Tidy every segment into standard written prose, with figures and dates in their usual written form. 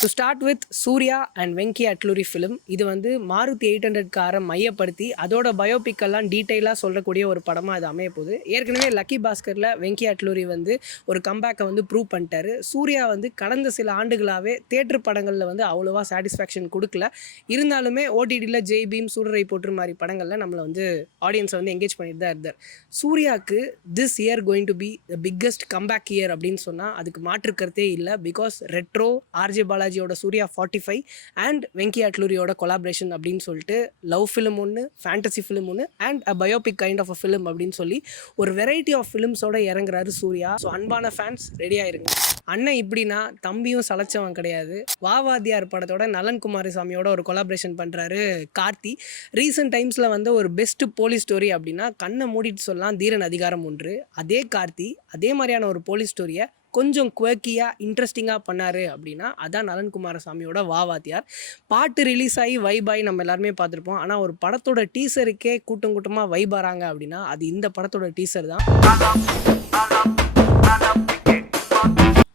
To start with Suriya and Venky Atluri film. இது வந்து மாருதி 800 காரை மையப்படுத்தி அதோட பயோபிக்கெல்லாம் டீட்டெயிலாக சொல்லக்கூடிய ஒரு படமாக இது அமைய போகுது. ஏற்கனவே லக்கி பாஸ்கரில் வெங்கி அட்லூரி வந்து ஒரு கம்பேக்கை வந்து ப்ரூவ் பண்ணிட்டாரு. சூர்யா வந்து கடந்த சில ஆண்டுகளாகவே தேட்டர் படங்களில் வந்து அவ்வளோவா சாட்டிஸ்ஃபேக்ஷன் கொடுக்கல. இருந்தாலுமே ஓடிடியில் ஜெய் பீம், சூரரை போற்று மாதிரி படங்களில் நம்மளை வந்து ஆடியன்ஸை வந்து எங்கேஜ் பண்ணிட்டு தான் இருந்தார். சூர்யாவுக்கு this year going to be the biggest comeback year அப்படின்னு சொன்னால் அதுக்கு மாற்றுக்கிறதே இல்லை. பிகாஸ் ரெட்ரோ, ஆர்ஜே பாலாஜியோட சூர்யா 45 அண்ட் வெங்கி அட்லூரியோட கொலாபரேஷன் அப்படின்னு சொல்லிட்டு லவ் ஃபிலிம் ஒன்று, ஃபேண்டசி ஃபிலிம் ஒன்று and a biopic kind of a film அப்படின்னு சொல்லி ஒரு வெரைட்டி ஆஃப் ஃபிலிம்ஸோட இறங்குறாரு சூர்யா. ஸோ அன்பான ஃபேன்ஸ் ரெடி ஆயிருங்க. அண்ணன் இப்படின்னா தம்பியும் சளைச்சவன் கிடையாது. வாவாதியார் படத்தோட நலன் குமாரசாமியோட ஒரு கொலாபரேஷன் பண்ணுறாரு கார்த்தி. ரீசெண்ட் டைம்ஸில் வந்து ஒரு பெஸ்ட் போலீஸ் ஸ்டோரி அப்படின்னா கண்ணை மூடிட்டு சொல்லலாம் தீரன் அதிகாரம் 1. அதே கார்த்தி அதே மாதிரியான ஒரு போலீஸ் ஸ்டோரியை கொஞ்சம் குவர்க்கியாக இன்ட்ரெஸ்டிங்காக பண்ணார் அப்படின்னா அதான் நலன் குமாரசாமியோட வாவாத்தியார். பாட்டு ரிலீஸ் ஆகி வைபாய் நம்ம எல்லாருமே பார்த்துருப்போம். ஆனால் ஒரு படத்தோட டீசருக்கே கூட்டம் கூட்டமாக வைபாராங்க அப்படின்னா அது இந்த படத்தோட டீசர் தான்.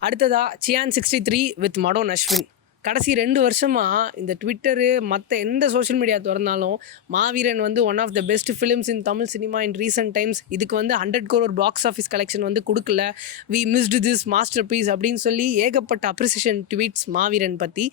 அடுத்ததாக சியான் 63 வித் மடோன் அஸ்வின். கடைசி 2 வருஷமாக இந்த ட்விட்டரு மற்ற எந்த சோஷியல் மீடியா திறந்தாலும் மாவீரன் வந்து one of the best films in Tamil cinema in recent times, இதுக்கு வந்து 100 crore பாக்ஸ் ஆஃபீஸ் கலெக்ஷன் வந்து கொடுக்கல, we missed this masterpiece அப்படின்னு சொல்லி ஏகப்பட்ட அப்ரிசியேஷன் ட்வீட்ஸ் மாவீரன் பற்றி.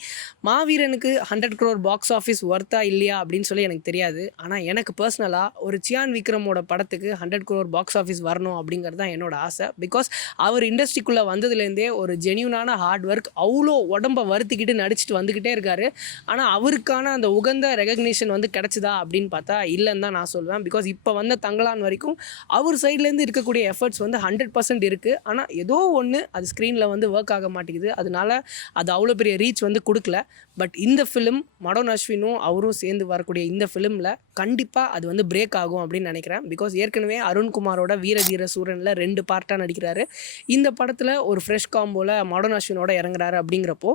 மாவீரனுக்கு 100 crore பாக்ஸ் ஆஃபீஸ் ஒர்த்தா இல்லையா அப்படின்னு சொல்லி எனக்கு தெரியாது. ஆனால் எனக்கு பர்சனலாக ஒரு சியான் விக்ரமோட படத்துக்கு 100 crore பாக்ஸ் ஆஃபீஸ் வரணும் அப்படிங்கிறது தான் என்னோட ஆசை. பிகாஸ் அவர் இண்டஸ்ட்ரிக்குள்ளே வந்ததுலேருந்தே ஒரு ஜென்யூனான ஹார்ட் ஒர்க், அவ்வளோ உடம்பை வருத்திக்கிட்டு நடிச்சுட்டு வந்துக்கிட்டே இருக்காரு. ஆனால் அவருக்கான அந்த உகந்த ரெகக்னிஷன் வந்து கிடச்சிதா அப்படின்னு பார்த்தா இல்லைன்னு தான் நான் சொல்வேன். பிகாஸ் இப்போ வந்த தங்கலான் வரைக்கும் அவர் சைட்லேருந்து இருக்கக்கூடிய எஃபர்ட்ஸ் வந்து 100% இருக்குது. ஆனால் ஏதோ ஒன்று அது ஸ்க்ரீனில் வந்து ஒர்க் ஆக மாட்டேங்குது. அதனால அது அவ்வளோ பெரிய ரீச் வந்து கொடுக்கல. பட் இந்த ஃபிலிம் மடோன் அஸ்வினும் அவரும் சேர்ந்து வரக்கூடிய இந்த ஃபிலிமில் கண்டிப்பாக அது வந்து பிரேக் ஆகும் அப்படின்னு நினைக்கிறேன். பிகாஸ் ஏற்கனவே அருண்குமாரோட வீர தீர சூரனில் 2 பார்ட்டாக நடிக்கிறாரு. இந்த படத்தில் ஒரு ஃப்ரெஷ் காம்போவில் மடோன் அஸ்வினோட இறங்குறாரு. அப்படிங்கிறப்போ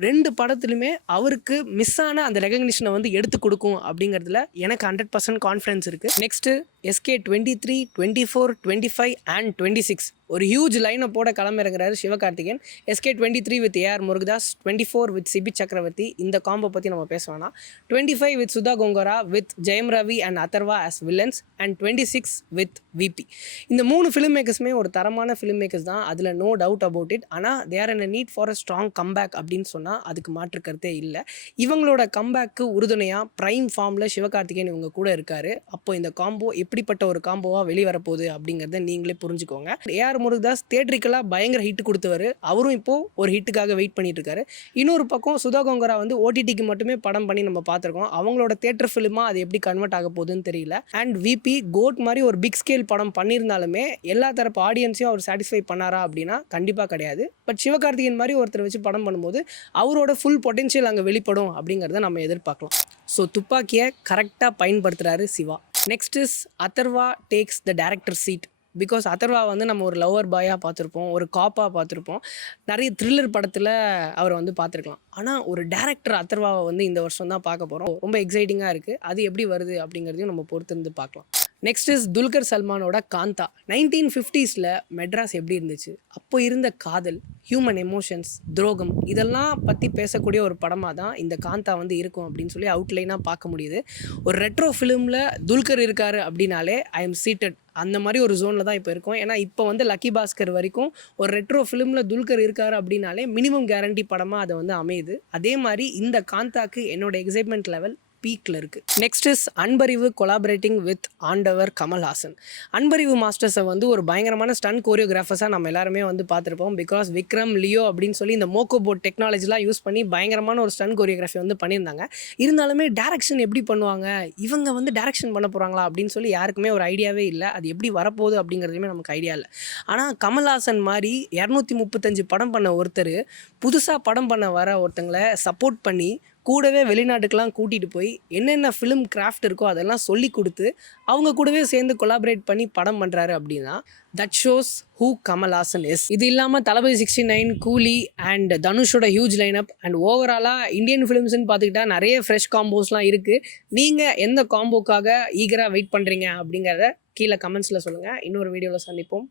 2 படத்துலையுமே அவருக்கு மிஸ் ஆன அந்த ரெகக்னிஷனை வந்து எடுத்து கொடுக்கும் அப்படிங்கிறதுல எனக்கு 100% கான்ஃபிடன்ஸ் இருக்குது. நெக்ஸ்ட்டு SK 23, 24, 25 அண்ட் 26 ஒரு ஹியூஜ் லைனப்போட கிளம்பிறங்குறாரு Sivakarthikeyan. SK 23 with AR Murugadoss, 24 with Sibi Chakravarthi. இந்த காம்போ பற்றி நம்ம பேச வேணாம். 25 with Sudha Kongara with Jayam Ravi and Atharvaa as villains and 26 with VP. இந்த 3 ஃபிலிம் மேக்கர்ஸுமே ஒரு தரமான ஃபிலிம் மேக்கர்ஸ் தான், அதில் நோ டவுட் அபவுட் இட். ஆனால் they are in a need for a strong comeback அப்படின்னு சொன்னால் அதுக்கு மாற்று கருத்தே இல்லை. இவங்களோட கம்பேக்கு உறுதுணையாக ப்ரைம் ஃபார்மில் சிவகார்த்திகேயன் இவங்க கூட இருக்கார். அப்போ இந்த காம்போ எப்படிப்பட்ட ஒரு காம்போவாக வெளிவரப்போகுது அப்படிங்கிறத நீங்களே புரிஞ்சுக்கோங்க. AR முருகதாஸ் தியேட்ரிக்கலாக பயங்கர ஹிட் கொடுத்தவர். அவரும் இப்போது ஒரு ஹிட்டுக்காக வெயிட் பண்ணிட்டு இருக்காரு. இன்னொரு பக்கம் சுதா கொங்கரா வந்து OTTக்கு மட்டுமே படம் பண்ணி நம்ம பார்த்துருக்கோம். அவங்களோட தியேட்டர் ஃபிலிமாக அது எப்படி கன்வெர்ட் ஆக போகுதுன்னு தெரியல. அண்ட் VP கோட் மாதிரி ஒரு பிக் ஸ்கேல் படம் பண்ணியிருந்தாலுமே எல்லா தரப்பு ஆடியன்ஸையும் அவர் சாட்டிஸ்ஃபை பண்ணாரா அப்படின்னா கண்டிப்பாக கிடையாது. பட் சிவகார்த்திகேயன் மாதிரி ஒருத்தர் வச்சு படம் பண்ணும்போது அவரோட ஃபுல் பொட்டென்ஷியல் அங்கே வெளிப்படும் அப்படிங்கிறத நம்ம எதிர்பார்க்கலாம். ஸோ துப்பாக்கியை கரெக்டாக பயன்படுத்துகிறாரு Siva. Next is Atharvaa takes the director seat. Because Atharvaa வந்து நம்ம ஒரு லவர் பாயாக பார்த்துருப்போம், ஒரு காப்பாக பார்த்துருப்போம், நிறைய த்ரில்லர் படத்தில் அவரை வந்து பார்த்துருக்கலாம். ஆனால் ஒரு டேரக்டர் அதர்வாவை வந்து இந்த வருஷம் தான் பார்க்க போகிறோம். ரொம்ப எக்ஸைட்டிங்காக இருக்குது. அது எப்படி வருது அப்படிங்கிறதையும் நம்ம பொறுத்திருந்து பார்க்கலாம். நெக்ஸ்ட் இஸ் துல்கர் சல்மானோட காந்தா. 1950s மெட்ராஸ் எப்படி இருந்துச்சு, அப்போ இருந்த காதல், ஹியூமன் எமோஷன்ஸ், துரோகம், இதெல்லாம் பற்றி பேசக்கூடிய ஒரு படமாக தான் இந்த காந்தா வந்து இருக்கும் அப்படின்னு சொல்லி அவுட்லைனாக பார்க்க முடியுது. ஒரு ரெட்ரோ ஃபிலிமில் துல்கர் இருக்கார் அப்படின்னாலே ஐ எம் சீட்டட் அந்த மாதிரி ஒரு ஜோனில் தான் இப்போ இருக்கும். ஏன்னா இப்போ வந்து லக்கி பாஸ்கர் வரைக்கும் ஒரு ரெட்ரோ ஃபிலிமில் துல்கர் இருக்கார் அப்படின்னாலே மினிமம் கேரண்டி படமாக அதை வந்து அமையுது. அதே மாதிரி இந்த காந்தாக்கு என்னோட எக்ஸைட்மெண்ட் லெவல் பீக்கில் இருக்குது. Next is Anbariv collaborating with ஆண்டவர் கமல்ஹாசன். அன்பறிவு மாஸ்டர்ஸை வந்து ஒரு பயங்கரமான ஸ்டன் கோரியோகிராஃபர்ஸாக நம்ம எல்லாருமே வந்து பார்த்துருப்போம். பிகாஸ் விக்ரம், லியோ அப்படின்னு சொல்லி இந்த மோக்கோ போட் டெக்னாலஜிலாம் யூஸ் பண்ணி பயங்கரமான ஒரு ஸ்டன் கோரியோகிராஃபி வந்து பண்ணியிருந்தாங்க. இருந்தாலுமே டேரக்ஷன் எப்படி பண்ணுவாங்க, இவங்க வந்து டேரக்ஷன் பண்ண போகிறாங்களா அப்படின்னு சொல்லி யாருக்குமே ஒரு ஐடியாவே இல்லை. அது எப்படி வரப்போகுது அப்படிங்கிறதுமே நமக்கு ஐடியா இல்லை. ஆனால் கமல்ஹாசன் மாதிரி 235 படம் பண்ண ஒருத்தர் புதுசாக படம் பண்ண வர ஒருத்தங்களை சப்போர்ட் பண்ணி கூடவே வெளிநாட்டுக்கெலாம் கூட்டிகிட்டு போய் என்னென்ன ஃபிலிம் கிராஃப்ட் இருக்கோ அதெல்லாம் சொல்லி கொடுத்து அவங்க கூடவே சேர்ந்து கொலாபரேட் பண்ணி படம் பண்ணுறாரு அப்படின்னா that shows who Kamal Haasan is. இது இல்லாமல் தளபதி 69, கூலி அண்ட் தனுஷோட ஹியூஜ் லைனப் அண்ட் ஓவராலாக இந்தியன் ஃபிலிம்ஸ்ன்னு பார்த்துக்கிட்டா நிறைய ஃப்ரெஷ் காம்போஸ்லாம் இருக்குது. நீங்கள் எந்த காம்போக்காக ஈகராக வெயிட் பண்ணுறீங்க அப்படிங்கிறத கீழே கமெண்ட்ஸில் சொல்லுங்கள். இன்னொரு வீடியோவில் சந்திப்போம்.